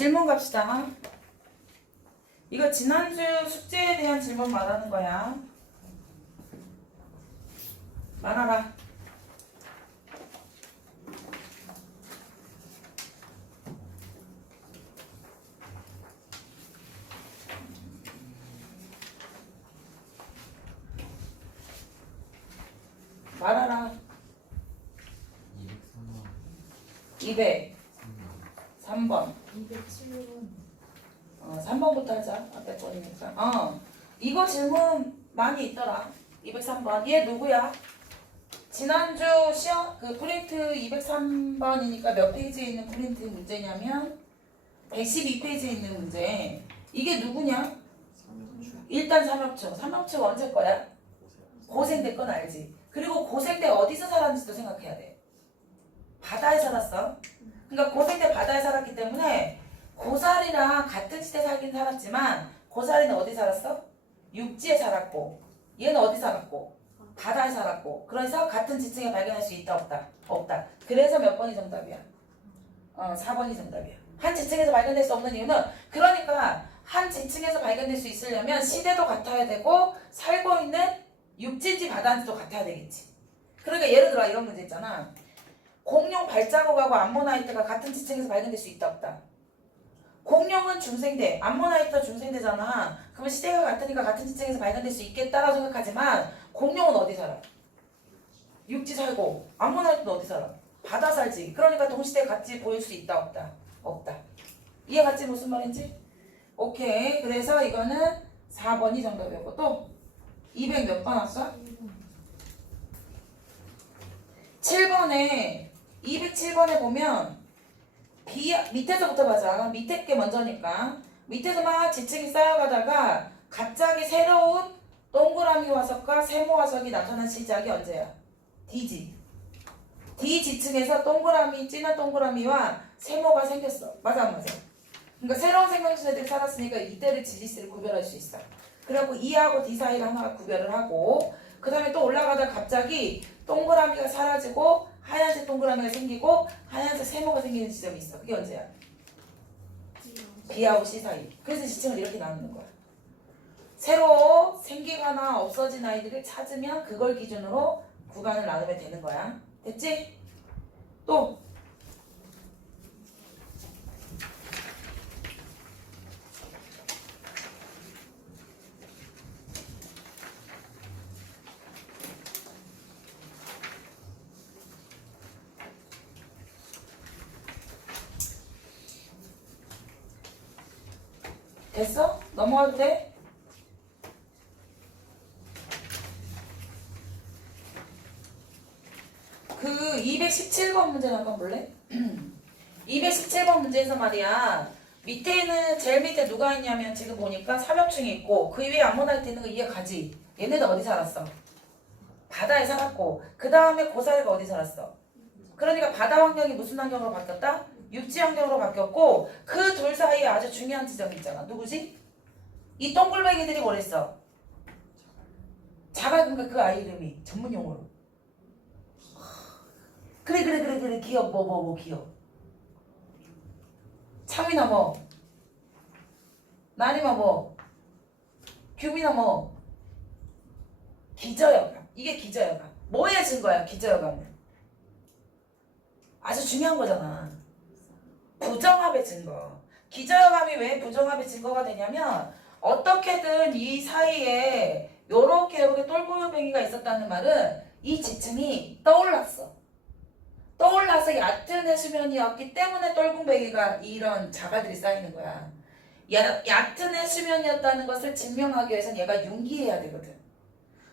질문 갑시다. 이거 지난주 숙제에 대한 질문 말하는 거야. 말하라. 말하라. 203번. 207번. 3번부터 하자. 앞에 거니까. 이거 질문 많이 있더라. 203번. 얘 누구야? 지난주 시험 그 프린트 203번이니까 몇 페이지에 있는 프린트 문제냐면 112페이지에 있는 문제. 이게 누구냐? 일단 삼엽초. 삼엽초 언제 거야? 고생 때 건 알지. 그리고 고생 때 어디서 살았는지도 생각해야 돼. 바다에 살았어. 그러니까 고생 때 바다에 살았기 때문에 고사리랑 같은 시대 살긴 살았지만 고사리는 어디 살았어? 육지에 살았고 얘는 어디 살았고? 바다에 살았고. 그래서 같은 지층에 발견할 수 있다 없다? 없다. 그래서 몇 번이 정답이야? 4번이 정답이야. 한 지층에서 발견될 수 없는 이유는 그러니까 한 지층에서 발견될 수 있으려면 시대도 같아야 되고 살고 있는 육지인지 바다인지도 같아야 되겠지. 그러니까 예를 들어 이런 문제 있잖아. 공룡 발자국하고 암모나이트가 같은 지층에서 발견될 수 있다 없다? 공룡은 중생대, 암모나이트가 중생대잖아. 그러면 시대가 같으니까 같은 지층에서 발견될 수 있겠다라고 생각하지만 공룡은 어디 살아? 육지 살고 암모나이트는 어디 살아? 바다 살지. 그러니까 동시대에 같이 보일 수 있다 없다? 없다. 이해갔지 무슨 말인지? 오케이. 그래서 이거는 4번이 정답이었고 또 200 몇 번 왔어? 7번에 207번에 보면 밑에서부터 봐자. 밑에 게 먼저니까 밑에서 막 지층이 쌓여가다가 갑자기 새로운 동그라미 화석과 세모 화석이 나타난 시작이 언제야? D지. D 지층에서 동그라미, 진한 동그라미와 세모가 생겼어. 맞아 안 맞아? 그러니까 새로운 생명체들이 살았으니까 이때를 지지스를 구별할 수 있어. 그래갖고 E하고 D 사이를 하나 구별을 하고 그 다음에 또 올라가다가 갑자기 동그라미가 사라지고 하얀색 동그라미가 생기고 하얀색 세모가 생기는 지점이 있어. 그게 언제야? B하고 C 사이. 그래서 지층을 이렇게 나누는 거야. 새로 생기거나 없어진 아이들을 찾으면 그걸 기준으로 구간을 나누면 되는 거야. 됐지? 또 됐어? 넘어가도 돼? 그 217번 문제 한번 볼래? 217번 문제에서 말이야. 밑에는 제일 밑에 누가 있냐면 지금 보니까 삼엽충이 있고 그 위에 암모나이트 있는 거 이해가지? 얘네들 어디 살았어? 바다에 살았고 그 다음에 고사리가 어디 살았어? 그러니까 바다 환경이 무슨 환경으로 바뀌었다? 육지 환경으로 바뀌었고 그 둘 사이에 아주 중요한 지점이 있잖아. 누구지? 이 동글뱅이들이 뭐랬어? 자갈. 그러니까 그 아이 이름이 전문 용어로 그래 기억 뭐 기억 참이나 뭐 나리나 뭐 규미나 뭐 기저여감. 이게 기저여감. 뭐의 증거야 기저여감은? 아주 중요한 거잖아. 부정합의 증거. 기저여감이 왜 부정합의 증거가 되냐면 어떻게든 이 사이에 요렇게 똘골뱅이가 있었다는 말은 이 지층이 떠올라서 얕은 해수면이었기 때문에 똘궁뱅이가 이런 자갈들이 쌓이는 거야. 얕은 해수면이었다는 것을 증명하기 위해서는 얘가 융기해야 되거든.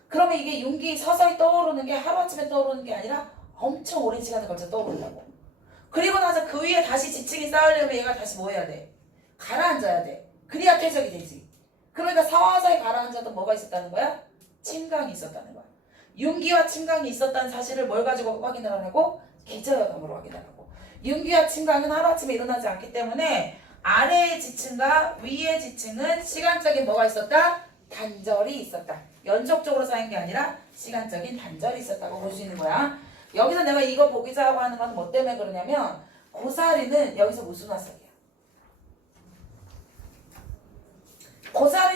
그러면 이게 융기 서서히 떠오르는 게 하루아침에 떠오르는 게 아니라 엄청 오랜 시간을 걸쳐 떠오르려고. 그리고 나서 그 위에 다시 지층이 쌓으려면 얘가 다시 뭐 해야 돼? 가라앉아야 돼. 그래야 퇴적이 되지. 그러니까 서서히 가라앉아도 뭐가 있었다는 거야? 침강이 있었다는 거야. 융기와 침강이 있었다는 사실을 뭘 가지고 확인을 하라고? 기저여감으로 확인하라고. 융기와 침강은 하루아침에 일어나지 않기 때문에 아래의 지층과 위의 지층은 시간적인 뭐가 있었다? 단절이 있었다. 연속적으로 쌓인 게 아니라 시간적인 단절이 있었다고 볼 수 있는 거야. 여기서 내가 이거 보기자 하고 하는 건 뭐 때문에 그러냐면 고사리는 여기서 무슨 화석이야?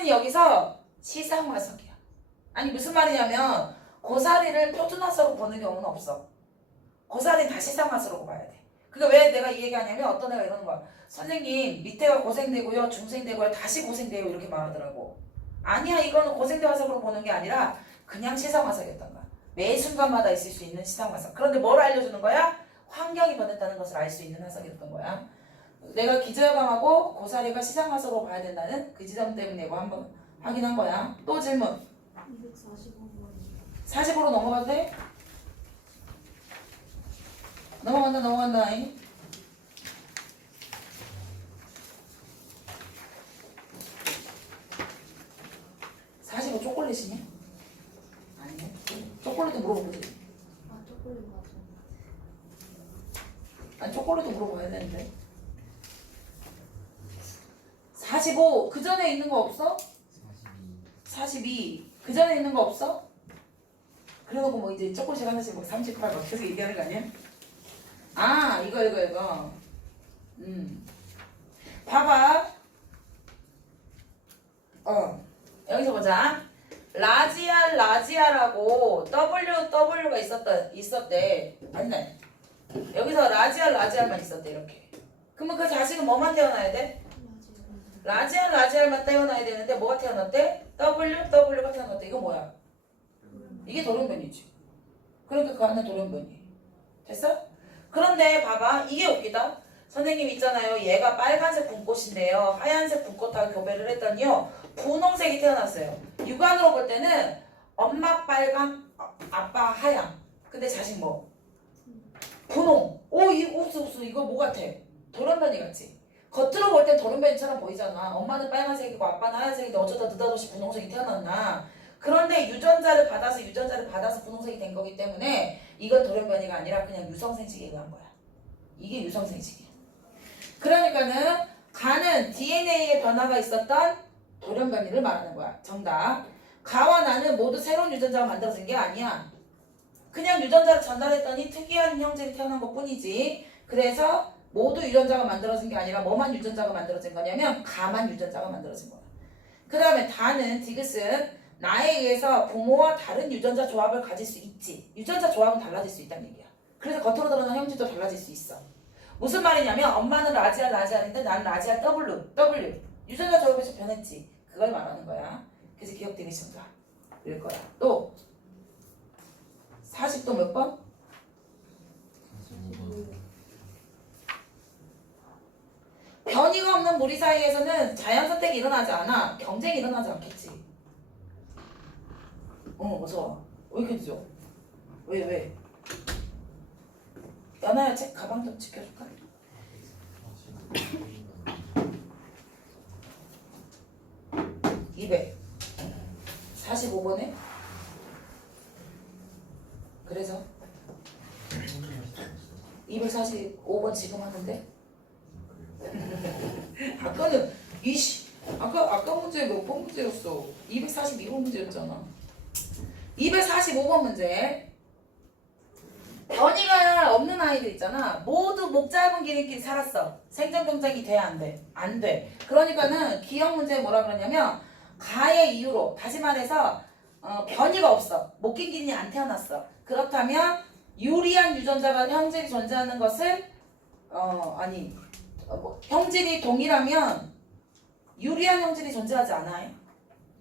선생님이 여기서 시상화석이야. 아니 무슨 말이냐면 고사리를 표준화석으로 보는 경우는 없어. 고사리 다 시상화석으로 봐야 돼. 그러니까 왜 내가 이 얘기하냐면 어떤 애가 이러는 거야. 선생님 밑에가 고생되고요 중생되고요 다시 고생돼요 이렇게 말하더라고. 아니야 이거는 고생대화석으로 보는 게 아니라 그냥 시상화석이었던 거야. 매 순간마다 있을 수 있는 시상화석. 그런데 뭘 알려주는 거야? 환경이 변했다는 것을 알 수 있는 화석이었던 거야. 내가 기저감하고 고사리가 시상화석으로 봐야 된다는 그 지점 때문에 이거 한번 확인한 거야. 또 질문. 245번. 40으로 넘어가도 돼? 넘어간다. 45 초콜릿이냐? 아니네. 초콜릿도 물어보지. 아, 초콜릿 맞아. 아니 초콜릿도 물어봐야 되는데. 45 그 전에 있는 거 없어? 42 그 전에 있는 거 없어? 그래놓고 뭐 이제 조금씩 하나씩 뭐 38 막 계속 얘기하는 거 아니야? 아 이거 봐봐 여기서 보자 라지알라지알하고 WW가 있었대 맞네 여기서 라지알라지알만 있었대 이렇게 그러면 그 자식은 뭐만 태어나야 돼? 라지알라지알만 태어나야 되는데 뭐가 태어났대? WW가 태어났대 이거 뭐야? 이게 돌연변이지. 그러니까 그 안에 돌연변이. 됐어? 그런데 봐봐. 이게 웃기다. 선생님 있잖아요. 얘가 빨간색 분꽃인데요. 하얀색 분꽃하고 교배를 했더니요. 분홍색이 태어났어요. 육안으로 볼 때는 엄마 빨간, 아빠 하얀. 근데 자식 뭐? 분홍. 오, 옥수. 이거 뭐 같아? 돌연변이 같지? 겉으로 볼 땐 돌연변이처럼 보이잖아. 엄마는 빨간색이고 아빠는 하얀색인데 어쩌다 느닷없이 분홍색이 태어났나. 그런데 유전자를 받아서 분홍색이 된 거기 때문에 이건 돌연변이가 아니라 그냥 유성생식에 의한 거야. 이게 유성생식이야. 그러니까는 가는 DNA의 변화가 있었던 돌연변이를 말하는 거야. 정답. 가와 나는 모두 새로운 유전자가 만들어진 게 아니야. 그냥 유전자를 전달했더니 특이한 형질이 태어난 것 뿐이지. 그래서 모두 유전자가 만들어진 게 아니라 뭐만 유전자가 만들어진 거냐면 가만 유전자가 만들어진 거야. 그 다음에 다는 디귿은 나에 의해서 부모와 다른 유전자 조합을 가질 수 있지. 유전자 조합은 달라질 수 있다는 얘기야. 그래서 겉으로 드러나는 형질도 달라질 수 있어. 무슨 말이냐면 엄마는 라지알인데 나는 라지알 W. 유전자 조합에서 변했지. 그걸 말하는 거야. 그래서 기억 디귿인가? 일 거야. 또 40도 몇 번? 45번. 변이가 없는 무리 사이에서는 자연 선택이 일어나지 않아. 경쟁이 일어나지 않겠지. 어서 와. 왜 이렇게 늦어? 왜? 연아야 책 가방 좀 지켜줄까? 245번에? 그래서? 245번 지금 하는데? 아까는 아까 문제 몇 번 문제였어? 242번 문제였잖아. 245번 문제. 변이가 없는 아이들 있잖아. 모두 목 짧은 기름끼리 살았어. 생존 경쟁이 돼? 안 돼? 안 돼. 그러니까는 기억 문제에 뭐라 그러냐면 가의 이유로 다시 말해서 변이가 없어. 목 긴 기린이 안 태어났어. 그렇다면 유리한 유전자가 형질이 존재하는 것을 형질이 동일하면 유리한 형질이 존재하지 않아요.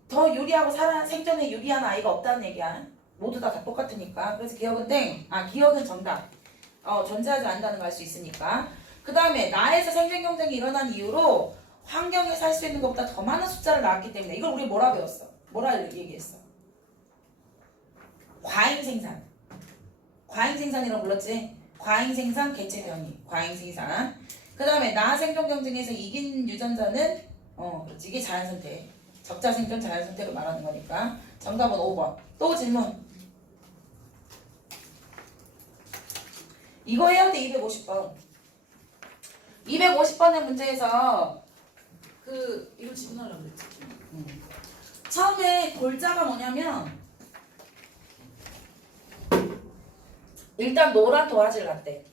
더 유리하고 생존에 유리한 아이가 없다는 얘기야. 모두 다 똑같으니까. 그래서 기억은 땡. 기억은 정답. 존재하지 않는다는 걸 알 수 있으니까. 그 다음에 나에서 생존 경쟁이 일어난 이유로 환경에 살 수 있는 것보다 더 많은 숫자를 낳았기 때문에 이걸 우리 뭐라 배웠어? 뭐라 얘기했어? 과잉생산. 과잉생산이라고 불렀지? 과잉생산, 개체변이. 과잉생산. 그 다음에 나 생존 경쟁에서 이긴 유전자는 그렇지. 이게 자연선택. 적자 생존 자연선택을 말하는 거니까. 정답은 5번. 또 질문. 이거 해야 돼. 250번. 250번의 문제에서 이거 질문하려고 그랬지. 처음에 골자가 뭐냐면 일단 노란 도화지를 갖대.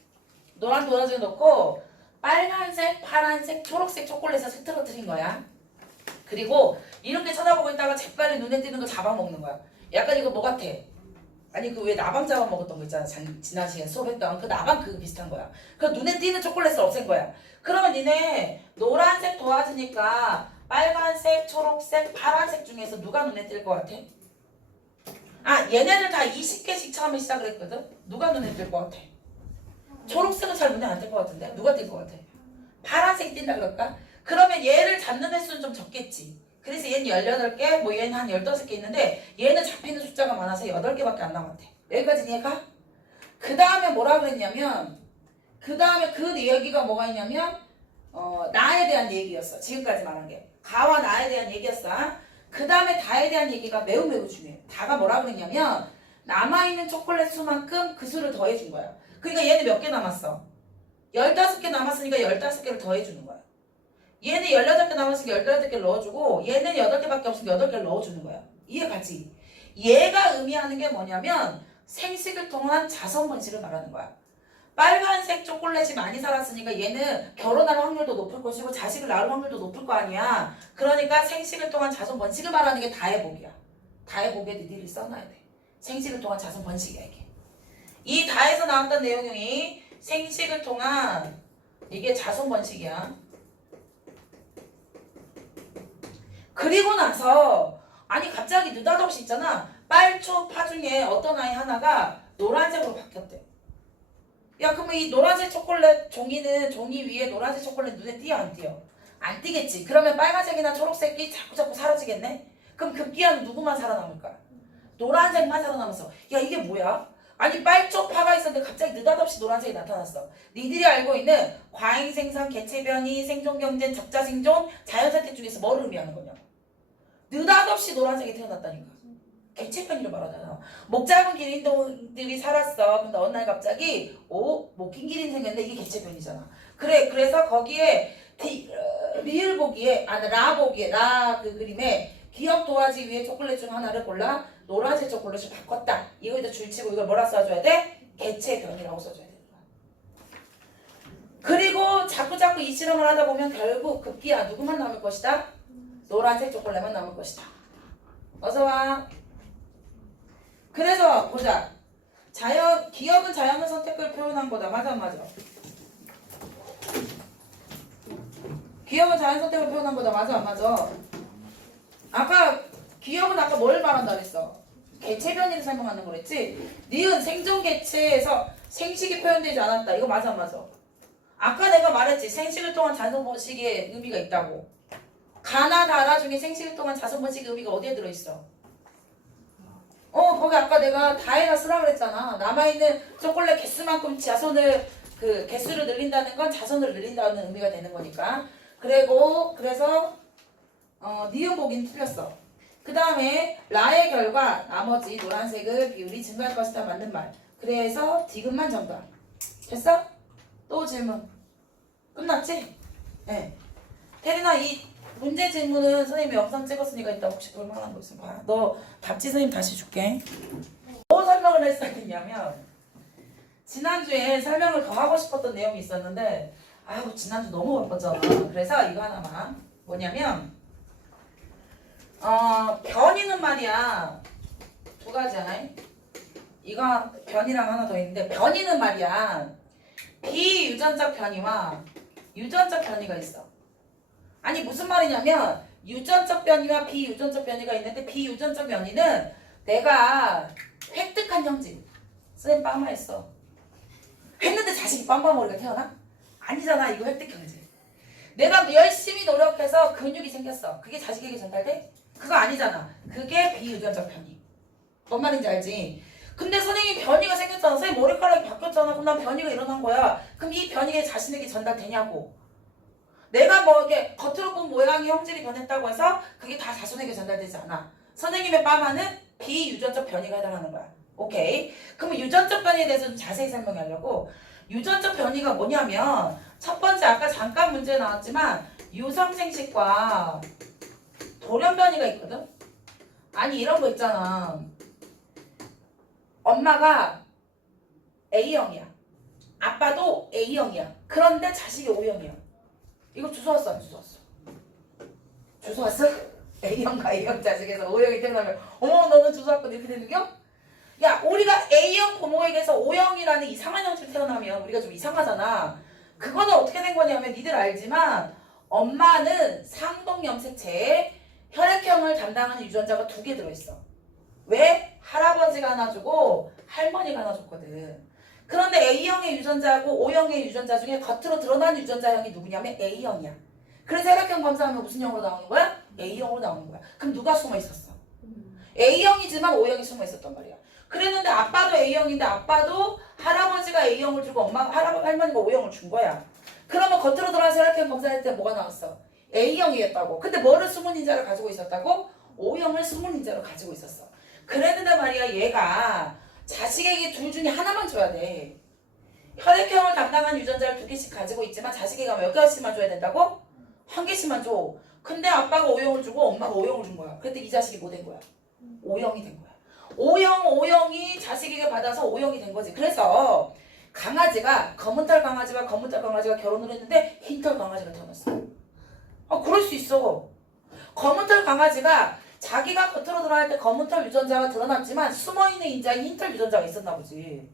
노란 도화지를 넣고 빨간색, 파란색, 초록색 초콜릿을 흐트러뜨린 거야. 그리고 이렇게 쳐다보고 있다가 재빨리 눈에 띄는 거 잡아먹는 거야. 약간 이거 뭐 같아? 아니 그 왜 나방 잡아먹었던 거 있잖아. 지난 시간에 수업했던 그 나방 그거 비슷한 거야. 그 눈에 띄는 초콜릿을 없앤 거야. 그러면 니네 노란색 도와주니까 빨간색, 초록색, 파란색 중에서 누가 눈에 띌 것 같아? 아 얘네들 다 20개씩 처음에 시작을 했거든? 누가 눈에 띌 것 같아? 초록색은 잘 눈에 안 띌 것 같은데? 누가 띌 것 같아? 파란색이 띈다 그럴까? 그러면 얘를 잡는 횟수는 좀 적겠지. 그래서 얘는 18개, 뭐 얘는 한 15개 있는데 얘는 잡히는 숫자가 많아서 8개밖에 안 남았대. 여기까지 이해가? 그 다음에 뭐라 그랬냐면 그 다음에 그 얘기가 뭐가 있냐면 나에 대한 얘기였어. 지금까지 말한 게. 가와 나에 대한 얘기였어. 그 다음에 다에 대한 얘기가 매우 매우 중요해. 다가 뭐라 그랬냐면 남아있는 초콜릿 수만큼 그 수를 더해준 거야. 그러니까 얘는 몇 개 남았어? 15개 남았으니까 15개를 더해주는 거야. 얘는 18개 남았으니까 18개를 넣어주고 얘는 8개밖에 없으니까 8개를 넣어주는 거야. 이해가지? 얘가 의미하는 게 뭐냐면 생식을 통한 자선 번식을 말하는 거야. 빨간색 초콜릿이 많이 살았으니까 얘는 결혼할 확률도 높을 것이고 자식을 낳을 확률도 높을 거 아니야. 그러니까 생식을 통한 자손 번식을 말하는 게 다의 복이야. 다의 복에 니들이 써놔야 돼. 생식을 통한 자손 번식이야 이게. 이 다에서 나왔던 내용이 생식을 통한 이게 자손 번식이야. 그리고 나서 아니 갑자기 느닷없이 있잖아. 빨초파 중에 어떤 아이 하나가 노란색으로 바뀌었대. 야 그러면 이 노란색 초콜릿 종이는 종이 위에 노란색 초콜릿 눈에 띄어 안 띄어? 안 띄겠지. 그러면 빨간색이나 초록색이 자꾸 사라지겠네? 그럼 급기야는 누구만 살아남을까? 노란색만 살아남았어. 야 이게 뭐야? 아니 빨초파가 있었는데 갑자기 느닷없이 노란색이 나타났어. 니들이 알고 있는 과잉생산, 개체변이, 생존경쟁, 적자생존, 자연선택 중에서 뭐를 의미하는 거냐? 느닷없이 노란색이 태어났다니까. 개체변이를 말하잖아. 목 짧은 기린들이 살았어. 근데 어느 날 갑자기 목 긴 기린 생겼는데 이게 개체변이잖아. 그래서 거기에 리을보기에 라보기에 라 그 그림에 기억 도화지 위에 초콜릿 중 하나를 골라 노란색 초콜릿을 바꿨다. 이거에다 줄치고 이걸 뭐라 써줘야 돼? 개체변이라고 써줘야 돼. 그리고 자꾸 이 실험을 하다 보면 결국 급기야 누구만 남을 것이다? 노란색 초콜릿만 남을 것이다. 어서와. 그래서 보자. 기억은 자연의 선택을 표현한 거다. 맞아 안 맞아? 기억은 자연 선택을 표현한 거다. 맞아 안 맞아? 기억은 아까 뭘 말한다 그랬어? 개체변이를 설명하는 거랬지? 니은 생존 개체에서 생식이 표현되지 않았다. 이거 맞아 안 맞아? 아까 내가 말했지. 생식을 통한 자손 번식의 의미가 있다고. 가나 다라 중에 생식을 통한 자손 번식의 의미가 어디에 들어있어? 거기 아까 내가 다에다 쓰라 그랬잖아. 남아있는 초콜릿 개수만큼 개수를 늘린다는 건 자손을 늘린다는 의미가 되는 거니까. 그래서 니은 보기는 틀렸어. 그 다음에 라의 결과 나머지 노란색의 비율이 증가할 것이다 맞는 말. 그래서 디귿만 정답. 됐어? 또 질문. 끝났지? 네. 태린아 이 문제 질문은 선생님이 영상 찍었으니까 이따 혹시 볼만한 거 있으면 봐. 너 답지 선생님 다시 줄게. 뭐 설명을 했어야 했냐면 지난주에 설명을 더 하고 싶었던 내용이 있었는데 지난주 너무 바빴잖아. 그래서 이거 하나만. 뭐냐면 변이는 말이야. 두 가지야. 이거 변이랑 하나 더 있는데 변이는 말이야. 비유전적 변이와 유전적 변이가 있어. 아니 무슨 말이냐면 유전적 변이와 비유전적 변이가 있는데 비유전적 변이는 내가 획득한 형질. 쌤 빠마했어. 했는데 자식이 빰빰머리가 태어나? 아니잖아. 이거 획득 형질. 내가 열심히 노력해서 근육이 생겼어. 그게 자식에게 전달돼? 그거 아니잖아. 그게 비유전적 변이. 뭔 말인지 알지? 근데 선생님이 변이가 생겼잖아. 선생님 머리카락이 바뀌었잖아. 그럼 난 변이가 일어난 거야. 그럼 이 변이가 자신에게 전달되냐고. 내가 뭐 이렇게 겉으로 본 모양의 형질이 변했다고 해서 그게 다 자손에게 전달되지 않아. 선생님의 빠마는 비유전적 변이가 해당하는 거야. 오케이. 그럼 유전적 변이에 대해서 좀 자세히 설명하려고. 유전적 변이가 뭐냐면 첫 번째 아까 잠깐 문제 나왔지만 유성생식과 돌연 변이가 있거든. 아니 이런 거 있잖아. 엄마가 A형이야. 아빠도 A형이야. 그런데 자식이 O형이야. 이거 주워왔어 안 주워왔어? 주소 왔어? A형과 A형 자식에서 O형이 태어나면 어머 너는 주소 왔거든 이렇게 되는겨? 야 우리가 A형 부모에게서 O형이라는 이상한 형체로 태어나면 우리가 좀 이상하잖아. 그거는 어떻게 된 거냐면 니들 알지만 엄마는 상동염색체에 혈액형을 담당하는 유전자가 2개 들어있어. 왜? 할아버지가 하나 주고 할머니가 하나 줬거든. 그런데 A형의 유전자하고 O형의 유전자 중에 겉으로 드러나는 유전자형이 누구냐면 A형이야. 그래서 혈액형 검사하면 무슨 형으로 나오는 거야? A형으로 나오는 거야. 그럼 누가 숨어 있었어? A형이지만 O형이 숨어 있었단 말이야. 그랬는데 아빠도 A형인데 아빠도 할아버지가 A형을 주고 할머니가 O형을 준 거야. 그러면 겉으로 드러나서 혈액형 검사할 때 뭐가 나왔어? A형이었다고. 근데 뭐를 숨은 인자를 가지고 있었다고? O형을 숨은 인자로 가지고 있었어. 그랬는데 말이야 얘가 자식에게 둘 중에 하나만 줘야 돼. 혈액형을 담당한 유전자를 2개씩 가지고 있지만 자식에게 몇 개씩만 줘야 된다고? 1개씩만 줘. 근데 아빠가 O형을 주고 엄마가 O형을 준 거야. 그때 이 자식이 뭐 된 거야? O형이 된 거야. O형이 자식에게 받아서 O형이 된 거지. 그래서 강아지가 검은털 강아지와 검은털 강아지가 결혼을 했는데 흰털 강아지가 태어났어. 아 그럴 수 있어. 검은털 강아지가 자기가 겉으로 드러날 때 검은털 유전자가 드러났지만 숨어있는 인자인 흰털 유전자가 있었나 보지.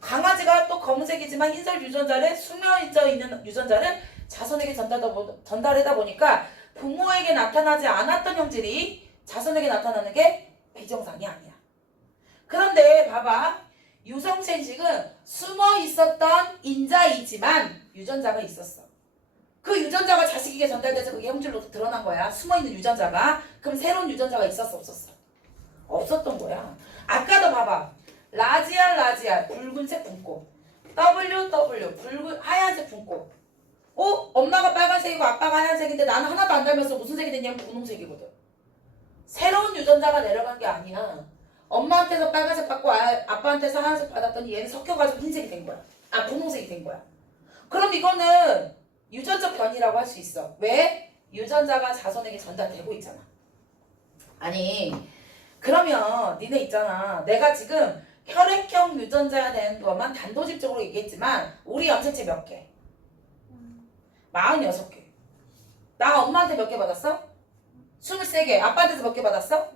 강아지가 또 검은색이지만 흰털 유전자를 숨어있어 있는 유전자를 자손에게 전달하다 보니까 부모에게 나타나지 않았던 형질이 자손에게 나타나는 게 비정상이 아니야. 그런데 봐봐. 유성생식은 숨어 있었던 인자이지만 유전자가 있었어. 그 유전자가 자식에게 전달돼서 그게 형질로 드러난 거야. 숨어있는 유전자가. 그럼 새로운 유전자가 있었어 없었어? 없었던 거야. 아까도 봐봐. 라지알 붉은색 분꽃. WW 하얀색 분꽃. 엄마가 빨간색이고 아빠가 하얀색인데 나는 하나도 안 닮아서 무슨 색이 됐냐면 분홍색이거든. 새로운 유전자가 내려간 게 아니야. 엄마한테서 빨간색 받고 아빠한테서 하얀색 받았더니 얘는 섞여가지고 흰색이 된 거야. 분홍색이 된 거야. 그럼 이거는 유전적 변이라고 할 수 있어. 왜? 유전자가 자손에게 전달되고 있잖아. 아니 그러면 니네 있잖아. 내가 지금 혈액형 유전자에 대한 것만 단도직적으로 얘기했지만 우리 염색체 몇 개? 46개. 나 엄마한테 몇 개 받았어? 23개. 아빠한테서 몇 개 받았어?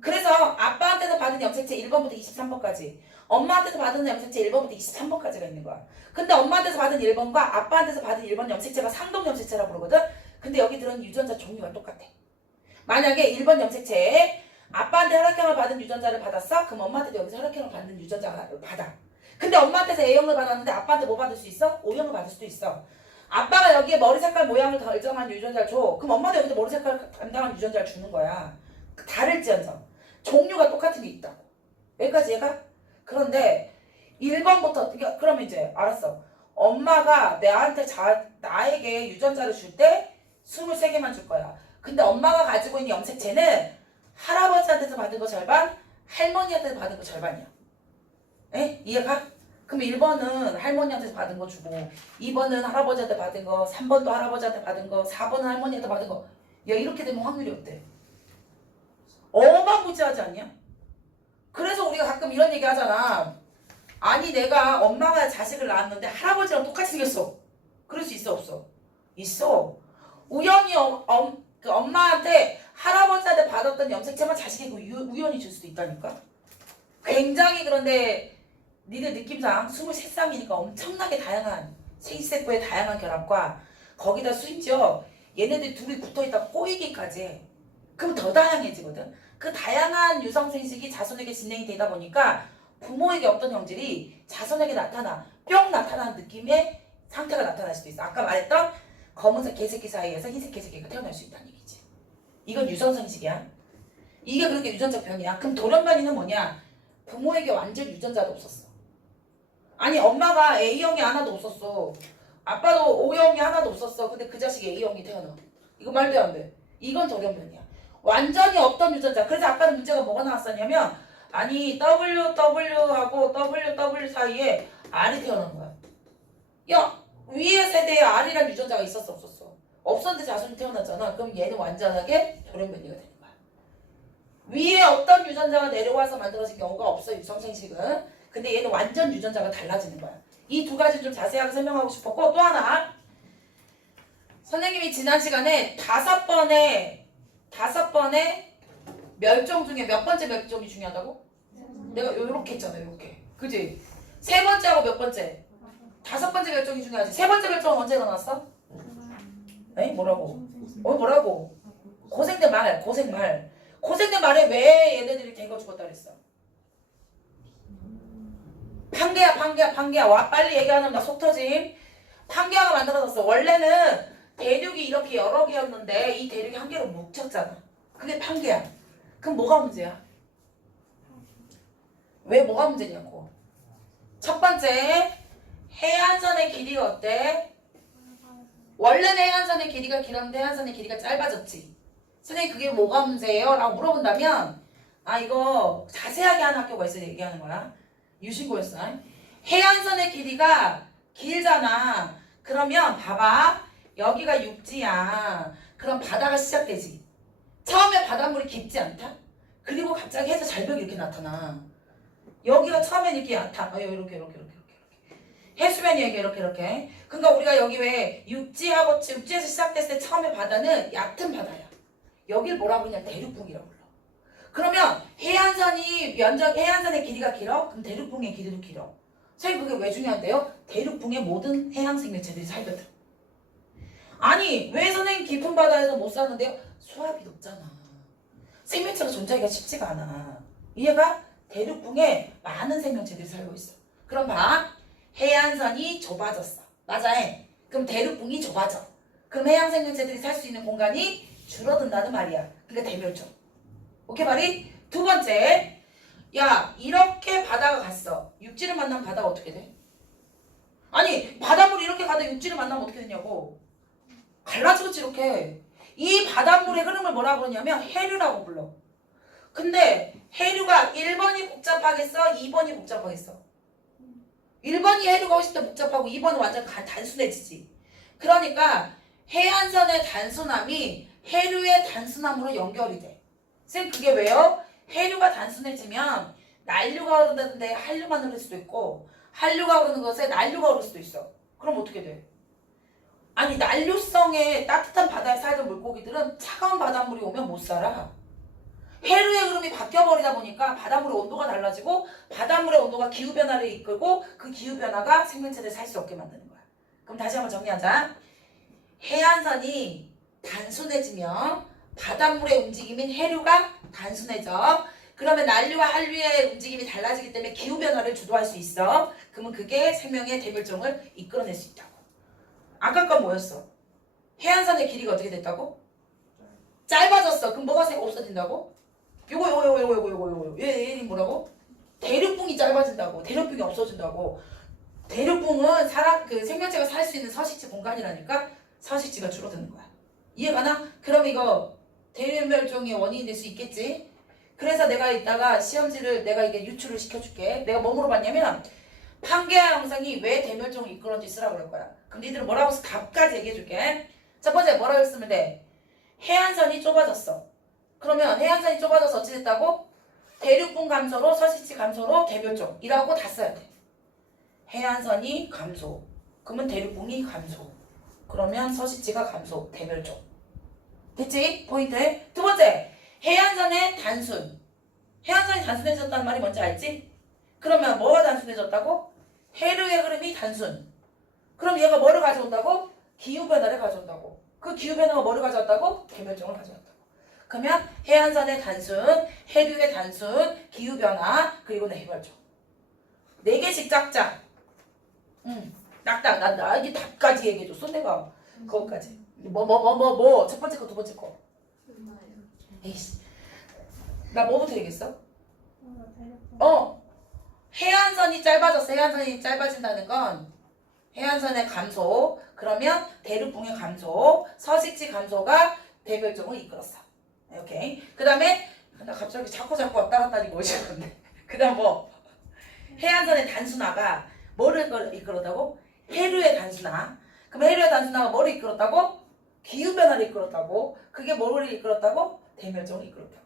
그래서 아빠한테서 받은 염색체 1번부터 23번까지 엄마한테서 받은 염색체 1번부터 23번까지가 있는 거야. 근데 엄마한테서 받은 1번과 아빠한테서 받은 1번 염색체가 상동 염색체라고 그러거든. 근데 여기 들어있는 유전자 종류가 똑같아. 만약에 1번 염색체에 아빠한테 혈액형을 받은 유전자를 받았어? 그럼 엄마한테도 여기서 혈액형을 받는 유전자를 받아. 근데 엄마한테서 A형을 받았는데 아빠한테 뭐 받을 수 있어? O형을 받을 수도 있어. 아빠가 여기에 머리 색깔 모양을 결정한 유전자를 줘. 그럼 엄마도 여기서 머리 색깔 담당한 유전자를 주는 거야. 다를지언정 종류가 똑같은 게 있다고. 여기까지 얘가? 그런데 1번부터 그러면 이제 알았어. 엄마가 나에게 유전자를 줄 때 23개만 줄 거야. 근데 엄마가 가지고 있는 염색체는 할아버지한테서 받은 거 절반, 할머니한테서 받은 거 절반이야. 에? 이해가? 그럼 1번은 할머니한테서 받은 거 주고 2번은 할아버지한테 받은 거, 3번도 할아버지한테 받은 거, 4번은 할머니한테 받은 거. 야 이렇게 되면 확률이 어때? 어마무지하지 않냐? 그래서 우리가 가끔 이런 얘기 하잖아. 아니 내가 엄마가 자식을 낳았는데 할아버지랑 똑같이 생겼어. 그럴 수 있어 없어? 있어. 우연히 그 엄마한테 할아버지한테 받았던 염색체만 자식에게 우연히 줄 수도 있다니까. 굉장히 그런데 니들 느낌상 23쌍이니까 엄청나게 다양한 생식세포의 다양한 결합과 거기다 심지어 얘네들 둘이 붙어있다 꼬이기까지 해. 그럼 더 다양해지거든. 그 다양한 유성생식이 자손에게 진행이 되다 보니까 부모에게 없던 형질이 자손에게 뿅 나타나는 느낌의 상태가 나타날 수도 있어. 아까 말했던 검은색 개새끼 사이에서 흰색 개새끼가 태어날 수 있다는 얘기지. 이건 유성생식이야. 이게 그렇게 유전적 변이야. 그럼 돌연변이는 뭐냐? 부모에게 완전 유전자도 없었어. 아니 엄마가 A형이 하나도 없었어. 아빠도 O형이 하나도 없었어. 근데 그 자식이 A형이 태어나. 이거 말도 안 돼. 이건 돌연변이야. 완전히 없던 유전자. 그래서 아까는 문제가 뭐가 나왔었냐면 아니 WW하고 WW 사이에 R이 태어난 거야. 야 위의 세대에 R이란 유전자가 있었어 없었어? 없었는데 자손이 태어났잖아. 그럼 얘는 완전하게 돌연변이가 되는 거야. 위에 어떤 유전자가 내려와서 만들어진 경우가 없어 유성생식은. 근데 얘는 완전 유전자가 달라지는 거야. 이 두 가지 좀 자세하게 설명하고 싶었고 또 하나 선생님이 지난 시간에 5번의 5번의 멸종 중에 몇 번째 멸종이 중요하다고? 내가 요렇게 했잖아, 요렇게. 그지? 세 번째하고 몇 번째? 5번째 멸종이 중요하지. 세 번째 멸종은 언제 일어났어? 에이, 뭐라고? 뭐라고? 고생된 말, 고생말. 고생된 말에 왜 얘네들이 대거 죽었다 그랬어? 판게야. 와, 빨리 얘기하면 나 속 터짐. 판게아가 만들어졌어. 원래는 대륙이 이렇게 여러 개였는데 이 대륙이 한 개로 뭉쳤잖아. 그게 판게야. 그럼 뭐가 문제야? 왜 뭐가 문제냐고. 첫 번째, 해안선의 길이가 어때? 원래는 해안선의 길이가 길었는데 해안선의 길이가 짧아졌지. 선생님 그게 뭐가 문제예요? 라고 물어본다면 이거 자세하게 하는 학교가 있어 얘기하는 거야. 유신고였어. 해안선의 길이가 길잖아. 그러면 봐봐. 여기가 육지야. 그럼 바다가 시작되지. 처음에 바닷물이 깊지 않다? 그리고 갑자기 해서 절벽이 이렇게 나타나. 여기가 처음엔 이렇게 얕아. 이렇게. 해수면이 이렇게. 그러니까 우리가 여기 왜 육지에서 시작됐을 때 처음에 바다는 얕은 바다야. 여길 뭐라고 그러냐? 대륙붕이라고 불러. 그러면 해안선의 길이가 길어? 그럼 대륙붕의 길이도 길어. 선생님 그게 왜 중요한데요? 대륙붕의 모든 해양 생명체들이 살거든. 아니 왜 선생님 깊은 바다에서 못 사는데요? 수압이 높잖아. 생명체가 존재하기가 쉽지가 않아. 이해가? 대륙붕에 많은 생명체들이 살고 있어. 그럼 봐. 해안선이 좁아졌어. 맞아. 그럼 대륙붕이 좁아져. 그럼 해양 생명체들이 살 수 있는 공간이 줄어든다는 말이야. 그러니까 대멸종. 오케이 말이? 두 번째. 야 이렇게 바다가 갔어. 육지를 만나면 바다가 어떻게 돼? 아니 바닷물이 이렇게 가다 육지를 만나면 어떻게 되냐고. 갈라지겠지 이렇게. 이 바닷물의 흐름을 뭐라고 그러냐면 해류라고 불러. 근데 해류가 1번이 복잡하겠어? 2번이 복잡하겠어? 1번이 해류가 훨씬 더 복잡하고 2번은 완전 단순해지지. 그러니까 해안선의 단순함이 해류의 단순함으로 연결이 돼. 쌤 그게 왜요? 해류가 단순해지면 난류가 흐르는데 한류만 흐를 수도 있고 한류가 흐르는 것에 난류가 흐를 수도 있어. 그럼 어떻게 돼? 아니 난류성의 따뜻한 바다에 살던 물고기들은 차가운 바닷물이 오면 못 살아. 해류의 흐름이 바뀌어버리다 보니까 바닷물의 온도가 달라지고 바닷물의 온도가 기후변화를 이끌고 그 기후변화가 생명체들이 살 수 없게 만드는 거야. 그럼 다시 한번 정리하자. 해안선이 단순해지면 바닷물의 움직임인 해류가 단순해져. 그러면 난류와 한류의 움직임이 달라지기 때문에 기후변화를 주도할 수 있어. 그러면 그게 생명의 대멸종을 이끌어낼 수 있다고. 아까 건 뭐였어? 해안선의 길이가 어떻게 됐다고? 짧아졌어. 그럼 뭐가 없어진다고? 요거. 얘 뭐라고? 대륙붕이 짧아진다고. 대륙붕이 없어진다고. 대륙붕은 생명체가 살 수 있는 서식지 공간이라니까 서식지가 줄어드는 거야. 이해가나? 그럼 이거 대멸종의 원인이 될 수 있겠지? 그래서 내가 이따가 시험지를 내가 이게 유출을 시켜줄게. 내가 뭐 물어봤냐면 판게아 영상이 왜 대멸종을 이끌었는지 쓰라고 그럴 거야. 그럼 니들은 뭐라고 해서 답까지 얘기해줄게. 첫 번째 뭐라고 쓰면 돼? 해안선이 좁아졌어. 그러면 해안선이 좁아져서 어찌 됐다고? 대륙붕 감소로 서식지 감소로 대멸종이라고 다 써야 돼. 해안선이 감소. 그러면 대륙붕이 감소. 그러면 서식지가 감소. 대멸종. 됐지? 포인트. 두 번째. 해안선의 단순. 해안선이 단순해졌다는 말이 뭔지 알지? 그러면 뭐가 단순해졌다고? 해류의 흐름이 단순. 그럼 얘가 뭐를 가져온다고? 기후변화를 가져온다고. 그 기후변화가 뭐를 가져왔다고? 대멸종을 가져왔다고. 그러면 해안선의 단순, 해류의 단순, 기후변화, 그리고 대멸종. 4개씩 짝짝. 나 이게 답까지 얘기해줬어 내가. 그거까지. 첫 번째 거, 두 번째 거. 에이씨. 나 뭐부터 얘기했어? 해안선이 짧아졌어. 해안선이 짧아진다는 건 해안선의 감소, 그러면 대륙붕의 감소, 서식지 감소가 대멸종을 이끌었어. 오케이. 그 다음에 나 갑자기 자꾸 왔다 갔다 하니까 어지러운데. 그 다음 뭐? 해안선의 단순화가 뭐를 이끌었다고? 해류의 단순화. 그럼 해류의 단순화가 뭐를 이끌었다고? 기후변화를 이끌었다고. 그게 뭐를 이끌었다고? 대멸종을 이끌었다고.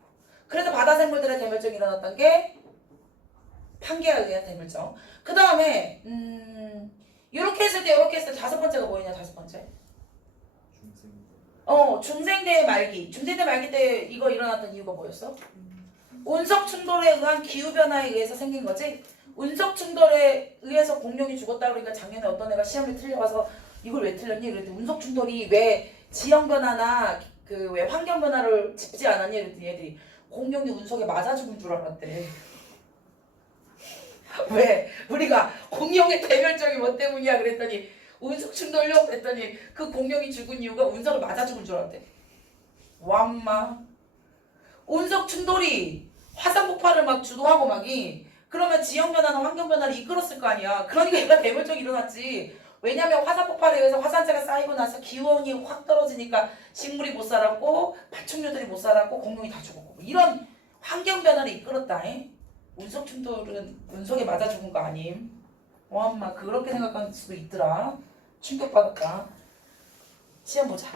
그래서 바다생물들의 대멸종이 일어났던 게 판게아에 의한 대멸종. 그 다음에 이렇게 했을 때 5번째가 뭐였냐? 5번째. 중생대 말기. 중생대 말기 때 이거 일어났던 이유가 뭐였어? 운석 충돌에 의한 기후 변화에 의해서 생긴 거지. 운석 충돌에 의해서 공룡이 죽었다 그러니까 작년에 어떤 애가 시험에 틀려가서 이걸 왜 틀렸니? 그랬더니 운석 충돌이 왜 지형 변화나 그 왜 환경 변화를 짚지 않았니? 그랬더니 얘들이 공룡이 운석에 맞아 죽은 줄 알았대. 왜? 우리가 공룡의 대멸종이 뭐 때문이야? 그랬더니 운석 충돌요? 그랬더니 그 공룡이 죽은 이유가 운석을 맞아 죽은 줄 알았대. 완마. 운석 충돌이 화산 폭발을 막 주도하고 막이 그러면 지형 변화나 환경 변화를 이끌었을 거 아니야. 그러니까 얘가 대멸종이 일어났지. 왜냐면 화산 폭발에 의해서 화산재가 쌓이고 나서 기온이 확 떨어지니까 식물이 못 살았고 파충류들이 못 살았고 공룡이 다 죽었고 이런 환경 변화를 이끌었다. 운석 충돌은 운석에 맞아 죽은 거 아님. 엄마 그렇게 생각할 수도 있더라. 충격받았다. 시험 보자.